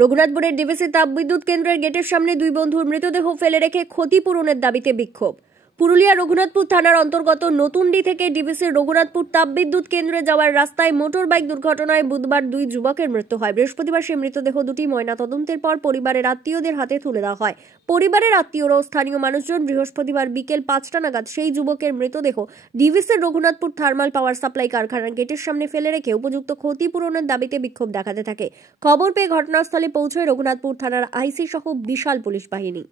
রঘুনাথপুরের DVC তাপবিদ্যুৎ কেন্দ্রের গেটের সামনে দুই বন্ধুর মৃতদেহ ফেলে রেখে ক্ষতিপূরণের দাবিতে বিক্ষোভ। পুরুলিয়া রঘুনাথপুর থানার অন্তর্গত নতুনডি থেকে ডিভিসির রঘুনাথপুর তাপবিদ্যুৎ কেন্দ্রে যাওয়ার রাস্তায় মোটর বাইক দুর্ঘটনায় বুধবার দুই যুবকের মৃত্যু হয়। বৃহস্পতিবার সেই মৃতদেহ দুটি ময়নাতদন্তের পর পরিবারের আত্মীয়দের হাতে তুলে দেওয়া হয়। পরিবারের আত্মীয়রা ও স্থানীয় মানুষজন বৃহস্পতিবার বিকেল 5টা নাগাদ সেই যুবকের মৃতদেহ ডিভিসির রঘুনাথপুর থার্মাল পাওয়ার সাপ্লাই কারখানার গেটের সামনে ফেলে রেখে উপযুক্ত ক্ষতিপূরণের দাবিতে বিক্ষোভ দেখাতে থাকে। খবর পেয়ে ঘটনাস্থলে পৌঁছয় রঘুনাথপুর থানার আইসি সহ বিশাল পুলিশ বাহিনী।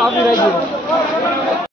I'll be right here.